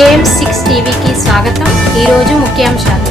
JM6 టీవీకి స్వాగతం. ఈరోజు ముఖ్యాంశాలు.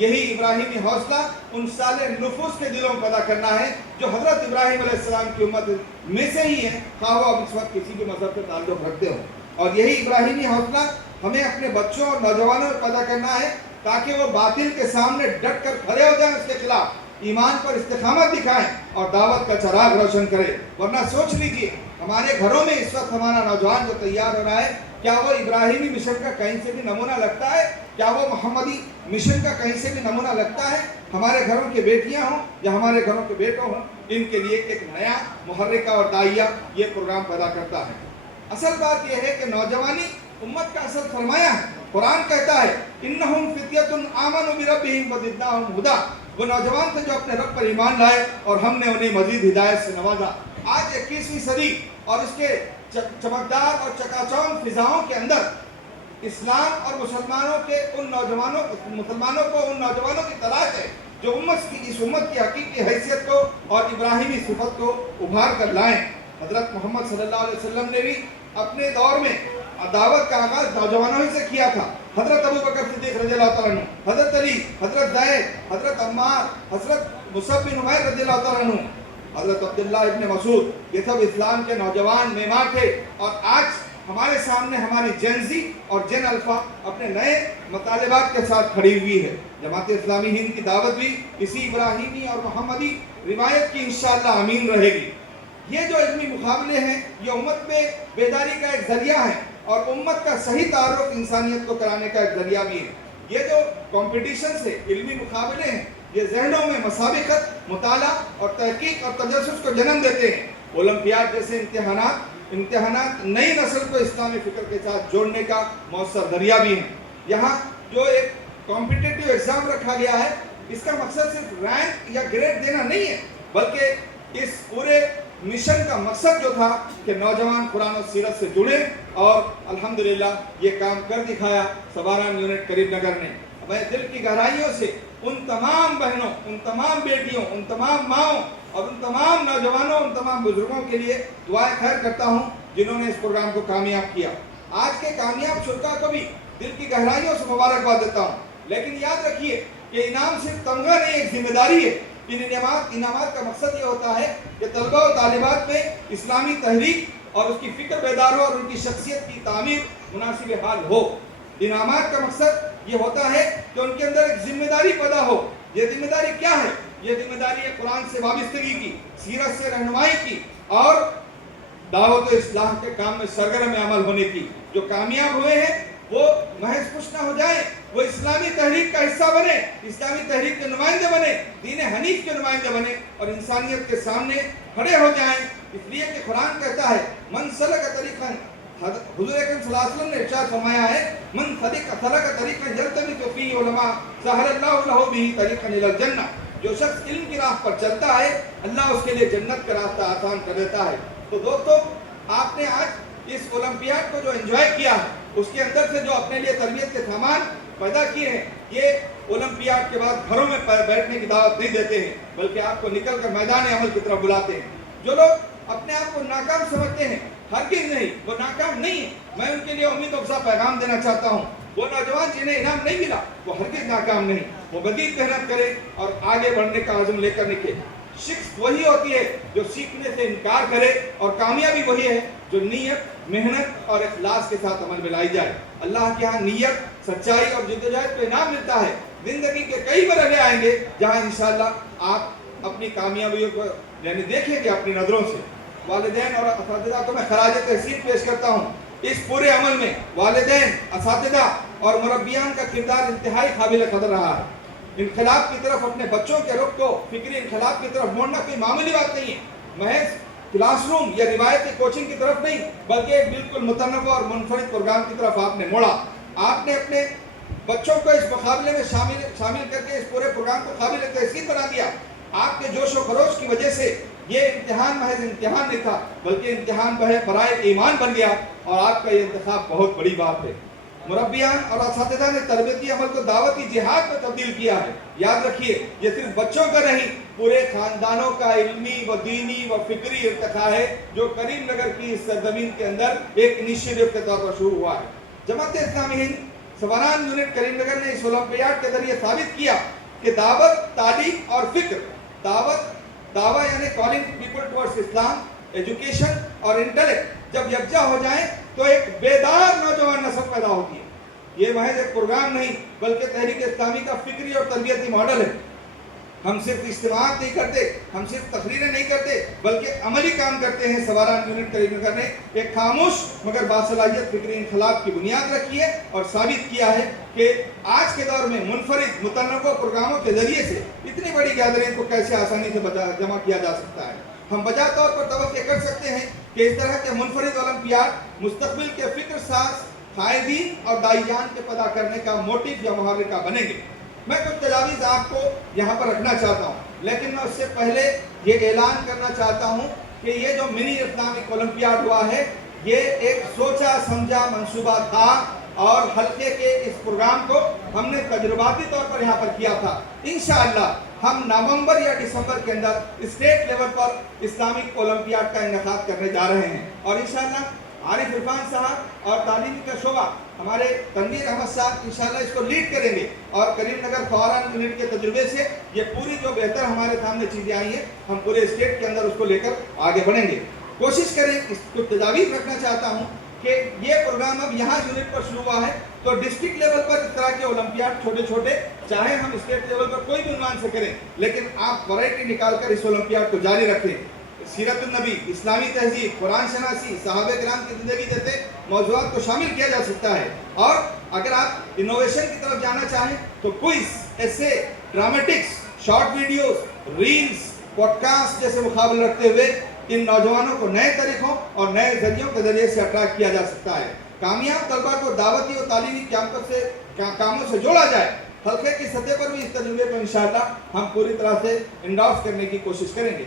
یہی ابراہیمی حوصلہ ان صالح نفوس کے دلوں میں پیدا کرنا ہے جو حضرت ابراہیم علیہ السلام کی امت میں سے ہی ہیں، خواہ وہ اب اس وقت کسی بھی مذہب سے تعلق رکھتے ہوں. اور یہی ابراہیمی حوصلہ ہمیں اپنے بچوں اور نوجوانوں میں پیدا کرنا ہے تاکہ وہ باطل کے سامنے ڈٹ کر کھڑے ہو جائیں، اس کے خلاف ایمان پر استقامت دکھائیں اور دعوت کا چراغ روشن کریں. ورنہ سوچ لیجئے ہمارے گھروں میں اس وقت ہمارا نوجوان جو تیار ہو رہا ہے، کیا وہ ابراہیمی مشن کا کہیں سے بھی نمونہ لگتا ہے؟ کیا وہ محمدی مشن کا کہیں سے بھی نمونہ لگتا ہے؟ ہمارے گھروں کی بیٹیاں ہوں یا ہمارے گھروں کے بیٹوں ہوں، ان کے لیے ایک نیا محرکہ اور داعیہ یہ پروگرام پیدا کرتا ہے. اصل بات یہ ہے کہ نوجوانی امت کا اصل سرمایہ ہے. قرآن کہتا ہے انہم فتیۃ آمنوا بربہم وزدناہم ہدی، وہ نوجوان تھے جو اپنے رب پر ایمان لائے اور ہم نے انہیں مزید ہدایت سے نوازا. آج 21ویں صدی اور اس کے چمکدار اور چکاچوند فضاؤں کے اندر اسلام اور مسلمانوں کو ان نوجوانوں کی تلاش ہے جو اس امت کی حقیقی حیثیت کو اور ابراہیمی صفت کو ابھار کر لائیں. حضرت محمد صلی اللہ علیہ وسلم نے بھی اپنے دور میں دعوت کا آغاز نوجوانوں ہی سے کیا تھا. حضرت ابو بکر صدیق رضی اللہ تعالیٰ عنہ، حضرت علی، حضرت زید، حضرت عمار، حضرت مصعب بن عمیر رضی اللہ تعالیٰ عنہ، حضرت عبداللہ ابن مسعود، یہ سب اسلام کے نوجوان معمار تھے. اور آج ہمارے سامنے ہماری جین زی اور جین الفا اپنے نئے مطالبات کے ساتھ کھڑی ہوئی ہے. جماعت اسلامی ہند کی دعوت بھی اسی ابراہیمی اور محمدی روایت کی انشاءاللہ امین رہے گی. یہ جو علمی مقابلے ہیں یہ امت میں بیداری کا ایک ذریعہ ہے اور امت کا صحیح تعارف انسانیت کو کرانے کا ایک ذریعہ بھی ہے. یہ جو کمپٹیشنز ہے، علمی مقابلے ہیں، یہ ذہنوں میں مسابقت، مطالعہ اور تحقیق اور تجسس کو جنم دیتے ہیں. اولمپیاڈ جیسے امتحانات نئی نسل کو اسلامی فکر کے ساتھ جوڑنے کا مؤثر ذریعہ بھی ہیں. یہاں جو ایک کمپٹیٹیو ایگزام رکھا گیا ہے، اس کا مقصد صرف رینک یا گریڈ دینا نہیں ہے، بلکہ اس پورے مشن کا مقصد جو تھا کہ نوجوان قرآن و سیرت سے جڑے، اور الحمدللہ یہ کام کر دکھایا سواران یونٹ کریم نگر نے. میں دل کی گہرائیوں سے ان تمام بہنوں، ان تمام بیٹیوں، ان تمام ماؤں اور ان تمام نوجوانوں، ان تمام بزرگوں کے لیے دعائیں خیر کرتا ہوں جنہوں نے اس پروگرام کو کامیاب کیا. آج کے کامیاب شرکا کو بھی دل کی گہرائیوں سے مبارکباد دیتا ہوں. لیکن یاد رکھیے کہ انعام صرف تمغہ نہیں، ایک ذمہ داری ہے. ان انعامات کا مقصد یہ ہوتا ہے کہ طلبہ و طالبات میں اسلامی تحریک اور اس کی فکر بیدار ہو اور ان کی شخصیت کی تعمیر مناسب حال ہو. انعامات کا مقصد یہ ہوتا ہے کہ ان کے اندر ایک ذمہ داری پیدا ہو. یہ ذمہ داری کیا ہے؟ یہ ذمہ داری ہے قرآن سے وابستگی کی، سیرت سے رہنمائی کی اور دعوت و اصلاح کے کام میں سرگرم عمل ہونے کی. جو کامیاب ہوئے ہیں وہ محض خوش نہ ہو جائیں، وہ اسلامی تحریک کا حصہ بنے، اسلامی تحریک کے نمائندے بنے، دین حنیف کے نمائندے بنے اور انسانیت کے سامنے کھڑے ہو جائیں. اس لیے کہ قرآن کہتا ہے من سلک طریقا، حضور اکرم صلی اللہ علیہ وسلم نے ارشاد فرمایا ہے من سلک طریقا یلتمس فیہ علما سہل اللہ لہ بہ طریقا الی الجنہ. جو شخص علم کی راہ پر چلتا ہے اللہ اس کے لیے جنت کا راستہ آسان کر دیتا ہے. تو دوستو، آپ نے آج اس اولمپیاڈ کو جو انجوائے کیا ہے، اس کے اندر سے جو اپنے لیے تربیت کے سامان پیدا کیے ہیں، یہ اولمپیاڈ کے بعد گھروں میں بیٹھنے کی دعوت نہیں دیتے ہیں، بلکہ آپ کو نکل کر میدان عمل کی طرف بلاتے ہیں. جو لوگ اپنے آپ کو ناکام سمجھتے ہیں، ہرگز نہیں، وہ ناکام نہیں ہے. میں ان کے لیے امید افزا پیغام دینا چاہتا ہوں. وہ نوجوان جنہیں انعام نہیں ملا وہ ہرگز ناکام نہیں، وہ مزید محنت کرے اور آگے بڑھنے کا عزم لے کر نکلے. شکست وہی ہوتی ہے جو سیکھنے سے انکار کرے، اور کامیابی وہی ہے جو نیت، محنت اور اخلاص کے ساتھ عمل میں لائی جائے. اللہ کے ہاں نیت، سچائی اور جدوجہد کو انعام ملتا ہے. زندگی کے کئی مرحلے آئیں گے جہاں انشاءاللہ آپ اپنی کامیابیوں کو دیکھیں گے اپنی نظروں سے. والدین اور اساتذہ کو میں خراج تحسین پیش کرتا ہوں. اس پورے عمل میں والدین، اساتذہ اور مربیان کا کردار انتہائی قابل قدر رہا ہے. انقلاب کی طرف اپنے بچوں کے رخ کو فکری انقلاب کی طرف موڑنا کوئی معمولی بات نہیں ہے. محض کلاس روم یا روایتی کوچنگ کی طرف نہیں، بلکہ ایک بالکل متنوع اور منفرد پروگرام کی طرف آپ نے موڑا. آپ نے اپنے بچوں کو اس مقابلے میں شامل کر کے اس پورے پروگرام کو قابل تحسین بنا دیا. آپ کے جوش و خروش کی وجہ سے یہ امتحان محض امتحان نہیں تھا، بلکہ امتحان برائے ایمان بن گیا، اور آپ کا یہ انتخاب بہت بڑی بات ہے. مربیان اور اساتذہ نے تربیتی عمل کو دعوتی جہاد میں تبدیل کیا ہے. یاد رکھیے یہ صرف بچوں کا نہیں، پورے خاندانوں کا علمی و دینی و فکری ارتقاء ہے جو کریم نگر کی اس سرزمین کے اندر ایک انیشیٹو کے طور پر شروع ہوا ہے. جماعت اسلامی ہند سواران یونٹ کریم نگر نے اس اولمپیاڈ کے ذریعے ثابت کیا کہ دعوت، تعلیم اور فکر، دعوت یعنی کالنگ پیپل ٹورڈز اسلام، ایجوکیشن اور انٹلیکٹ جب یکجا ہو جائیں تو ایک بیدار نوجوان نسل پیدا ہوتی ہے. یہ محض ایک پروگرام نہیں بلکہ تحریک اسلامی کا فکری اور تربیتی ماڈل ہے. ہم صرف اجتماعات نہیں کرتے، ہم صرف تقریریں نہیں کرتے، بلکہ عملی کام کرتے ہیں. سواران یونٹ قریب کرنے ایک خاموش مگر باصلاحیت فکری انقلاب کی بنیاد رکھی ہے اور ثابت کیا ہے کہ آج کے دور میں منفرد متنوع پروگراموں کے ذریعے سے اتنی بڑی گیدرنگ کو کیسے آسانی سے جمع کیا جا سکتا ہے. ہم بجا طور پر توقع کر سکتے ہیں کہ اس طرح کے منفرد اولمپیاڈ مستقبل کے فکر ساز، قائدین اور داعیان کے پیدا کرنے کا موٹیو یا محرک بنیں گے. میں کچھ تجاویز آپ کو یہاں پر رکھنا چاہتا ہوں، لیکن میں اس سے پہلے یہ اعلان کرنا چاہتا ہوں کہ یہ جو منی اسلامک اولمپیاڈ ہوا ہے یہ ایک سوچا سمجھا منصوبہ تھا اور حلقے کے اس پروگرام کو ہم نے تجرباتی طور پر یہاں پر کیا تھا. انشاءاللہ ہم نومبر یا دسمبر کے اندر اسٹیٹ لیول پر اسلامک اولمپیاڈ کا انعقاد کرنے جا رہے ہیں اور انشاءاللہ عارف عرفان صاحب اور تعلیمی کا شعبہ ہمارے تنویر احمد صاحب انشاءاللہ اس کو لیڈ کریں گے اور کریم نگر فواران یونٹ کے تجربے سے یہ پوری جو بہتر ہمارے سامنے چیزیں آئی ہیں ہم پورے اسٹیٹ کے اندر اس کو لے کر آگے بڑھیں گے. کوشش کریں. اس کو تجاویز رکھنا چاہتا ہوں کہ یہ پروگرام اب یہاں یونٹ پر شروع ہوا ہے تو ڈسٹرکٹ لیول پر اس طرح کے اولمپیاڈ چھوٹے چھوٹے چاہے ہم اسٹیٹ لیول پر کوئی بھی عنوان سے کریں لیکن آپ ورائٹی نکال کر اس اولمپیاڈ کو جاری رکھیں. سیرت النبی، اسلامی تہذیب، قرآن شناسی، صحابہ کرام کی زندگی جیسے موضوعات کو شامل کیا جا سکتا ہے. اور اگر آپ انوویشن کی طرف جانا چاہیں تو کوئز، ایسے، dramatics, short videos, reels, podcast جیسے مقابلے رکھتے ہوئے ان نوجوانوں کو نئے طریقوں اور نئے ذریعوں کے ذریعے سے اٹریکٹ کیا جا سکتا ہے. کامیاب طلبہ کو دعوتی اور تعلیمی کاموں سے جوڑا جائے. حلقے کی سطح پر بھی اس تجربے کو انشاءاللہ ہم پوری طرح سے انڈورس کرنے کی کوشش کریں گے.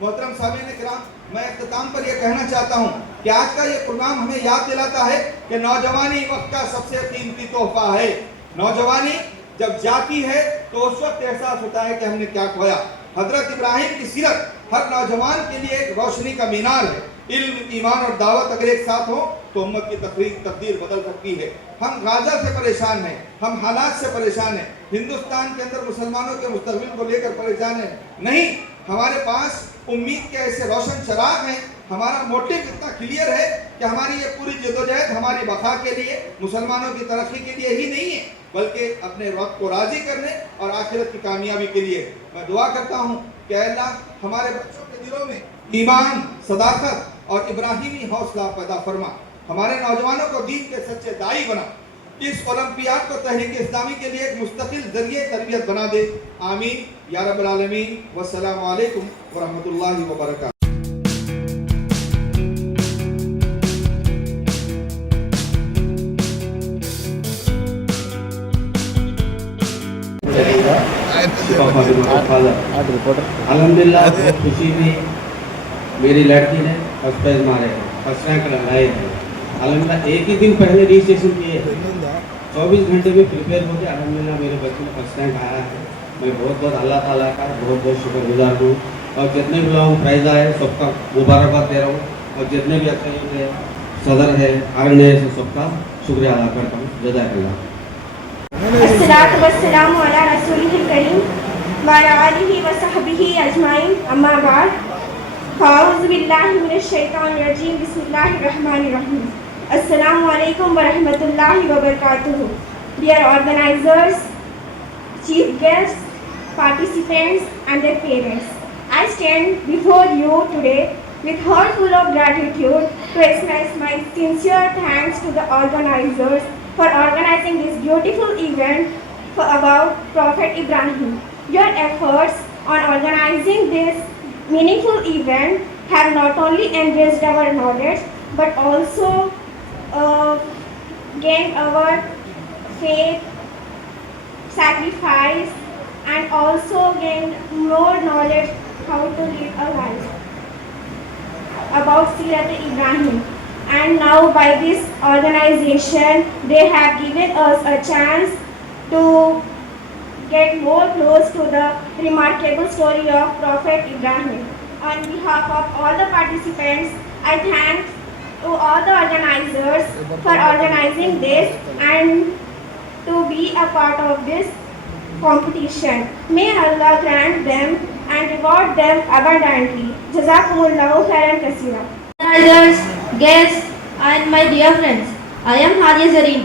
محترم سامعین کرام، میں اختتام پر یہ کہنا چاہتا ہوں کہ آج کا یہ پروگرام ہمیں یاد دلاتا ہے کہ نوجوانی وقت کا سب سے قیمتی تحفہ ہے. نوجوانی جب جاتی ہے تو اس وقت احساس ہوتا ہے کہ ہم نے کیا کھویا. حضرت ابراہیم کی سیرت ہر نوجوان کے لیے ایک روشنی کا مینار ہے. علم، ایمان اور دعوت اگر ایک ساتھ ہو تو امت کی تقدیر بدل سکتی ہے. ہم غازہ سے پریشان ہیں، ہم حالات سے پریشان ہیں، ہندوستان کے اندر مسلمانوں کے مستقبل کو لے کر پریشان ہیں. نہیں، ہمارے پاس امید کے ایسے روشن چراغ ہیں. ہمارا موٹیو اتنا کلیئر ہے کہ ہماری یہ پوری جدوجہد ہماری بقا کے لیے، مسلمانوں کی ترقی کے لیے ہی نہیں ہے بلکہ اپنے رب کو راضی کرنے اور آخرت کی کامیابی کے لیے. میں دعا کرتا ہوں کہ اللہ ہمارے بچوں کے دلوں میں ایمان، صداقت اور ابراہیمی حوصلہ پیدا فرما. ہمارے نوجوانوں کو دین کے سچے داعی بنا. اس اولمپیاڈ کو تحریک اسلامی کے لیے ایک مستقل ذریعہ تربیت بنا دے. آمین یا رب العالمین. والسلام علیکم ورحمۃ اللہ وبرکاتہ. الحمدللہ بہت خوشی ہوئی. میری لڑکی نے فرسٹ پرائز مارے ہیں، فرسٹ رینک لائے ہیں. الحمدللہ ایک ہی دن پہلے رجسٹریشن کیے، 24 گھنٹے میں پریپیئر ہو کے الحمدللہ میرے بچے نے فرسٹ رینک آیا ہے. میں بہت بہت اللہ تعالیٰ کا بہت شکر گزار ہوں اور جتنے بھی لوگوں پرائز آئے سب کا مبارکباد دے رہا ہوں اور جتنے بھی اچھے صدر ہے آرنے سے سب کا شکریہ ادا کرتا ہوں. جزاک اللہ. الصلاۃ والسلام علی رسولہ الکریم وعلی آلہ وصحبہ اجمعین. اما بعد، اعوذ باللہ من الشیطان الرجیم. بسم اللہ الرحمن الرحیم. السلام علیکم ورحمۃ اللہ وبرکاتہ. Dear organizers, chief guests, participants and their parents, I stand before you today with heart full of gratitude to express my sincere thanks to the organizers for organizing this beautiful event about Prophet Ibrahim. Your efforts on organizing this meaningful event have not only enriched our knowledge but also gained our faith, sacrifice, and also gained more knowledge how to live a life about Sirat Ibrahim. And now by this organization they have given us a chance to get more close to the remarkable story of Prophet Ibrahim. On behalf of all the participants, I thank to all the organizers for organizing this and to be a part of this competition. May Allah grant them and reward them abundantly. Jazakumullahu khairan kaseera. Organizers, guests, and my dear friends, I am Hadia Zareen.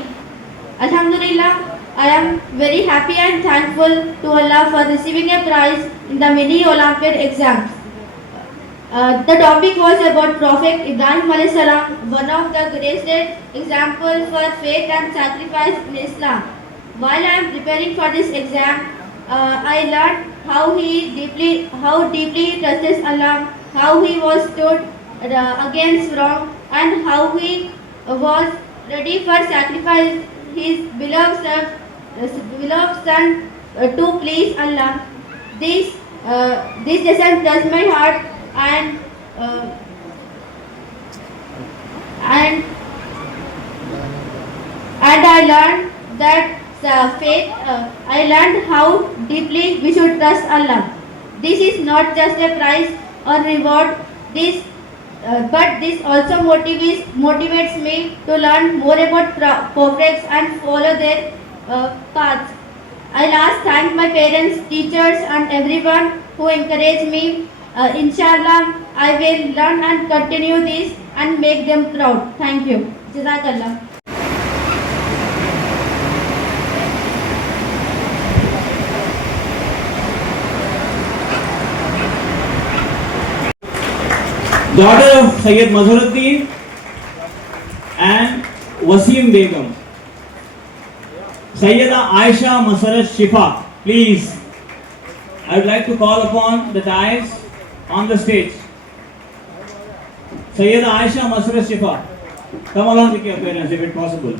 Alhamdulillah, I am very happy and thankful to Allah for receiving a prize in the mini Olympiad exams. The topic was about Prophet Ibrahim alayhi salam, one of the greatest examples for faith and sacrifice in Islam. While I am preparing for this exam, I learned how deeply he trusts Allah, how he was stood against wrong, and how he was ready for sacrifice his beloved son to please Allah. This lesson touched my heart, and I learned that faith. I learned how deeply we should trust Allah. This is not just a prize or reward. But this also motivates me to learn more about prophets and follow their paths. I last thank my parents, teachers, and everyone who encouraged me. Inshallah, I will learn and continue this and make them proud. Thank you. Jazakallah. Daughter of Sayyid Mazharuddin and Wasim Begum, Sayyida Aisha Masarat Shifa. Please, I would like to call upon the dais on the stage. Sayyida Aisha Masarat Shifa, come along with your parents if it possible.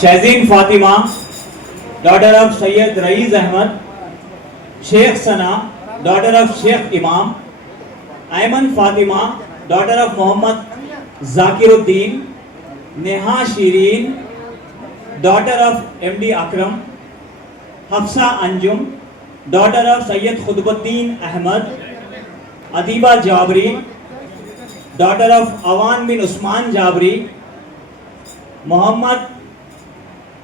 Shazeen Fatima, daughter of Sayyid Raiz Ahmad, Sheikh Sana, daughter of Sheikh Imam, Ayman Fatima, daughter of Muhammad Zakiruddin, Neha Shireen, daughter of MD Akram, Hafsa Anjum, daughter of Sayyid Khudbuddin Ahmad, Adiba Jabri, daughter of Awan bin Usman Jabri, Muhammad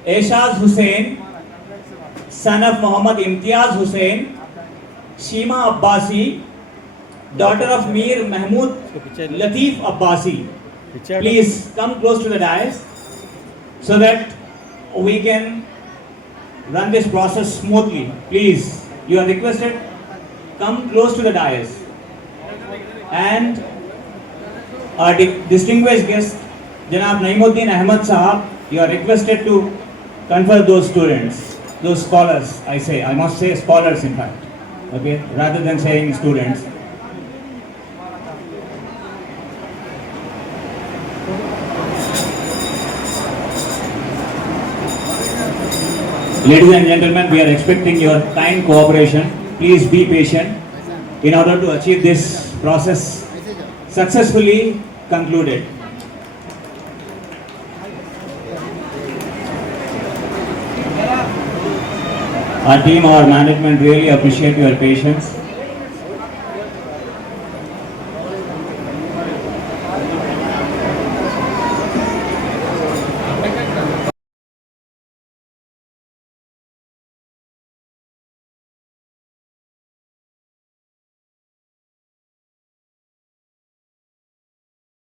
Aishaz Hussain, son of Muhammad Imtiaz Hussain, Shima Abbasi, daughter of Mir Mahmud Latif Abbasi. Please come close to the dais so that we can run this process smoothly. Please, you are requested, come close to the dais. And our distinguished guest, Janab Naimuddin Ahmad Sahab, you are requested to confer those students, those scholars, I must say scholars in fact, okay, rather than saying students. Ladies and gentlemen, we are expecting your kind cooperation. Please be patient in order to achieve this process successfully concluded. Our team, our management really appreciate your patience.